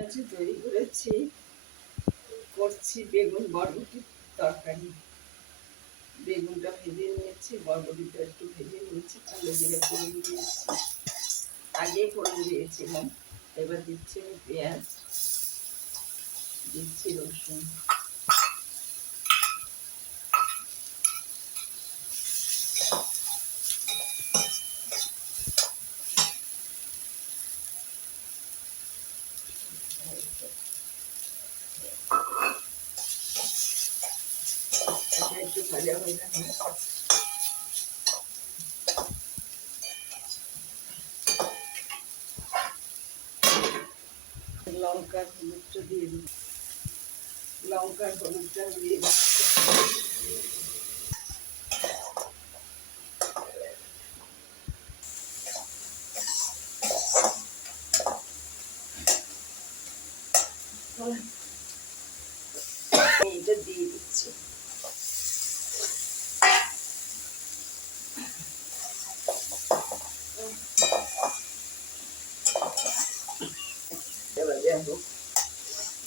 আজকে তৈরি করছি বেগুন বরবটির তরকারি। বেগুনটা ভেজে নিয়েছি, বরবটিটা একটু ভেজে নিয়েছি, কালো জিরে ফোড়ন দিয়েছি, আগে ফোড়ন দিয়েছিলাম। এবার দিচ্ছি আমি পেঁয়াজ, দিচ্ছি রসুন, একটু ভাজা ভাজা হয়। লঙ্কার হলুদটা দিয়ে দিই, লঙ্কার হলুদটা দিয়ে দিচ্ছি। এটা দিয়ে দিচ্ছি। এবার দেখো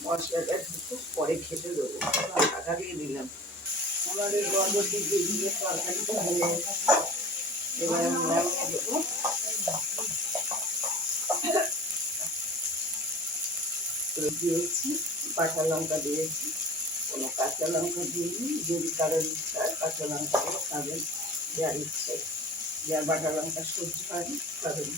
মশলাটা ঢুকুক, পরে খেতে দেবো। ঢাকা দিয়ে দিলাম। আমাদের বরবটি দিয়ে তরকারিটা হয়ে গেছে। এবার আমি নামিয়ে দেবো। দিয়েছি কাঁচা লঙ্কা দিয়েছি, কোনো কাঁচা লঙ্কা দিইনি। যদি কারোর ইচ্ছা কাঁচা লঙ্কা খাবেন, যার ইচ্ছে, যার বাটা লঙ্কা সহ্য হয় খাবেন।